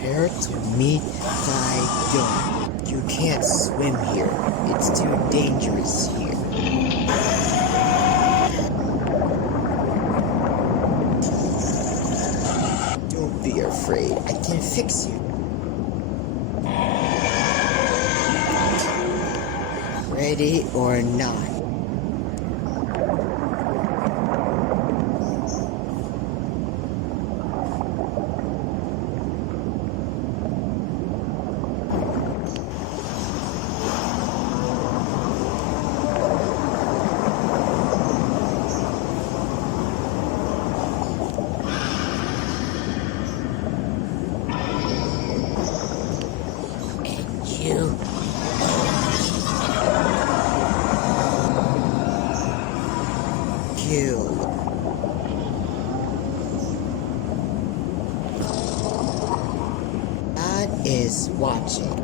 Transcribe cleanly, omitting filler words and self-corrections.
Prepare to meet thy doom. You can't swim here. It's too dangerous here. Don't be afraid. I can fix you. Ready or not. You killed. God is watching.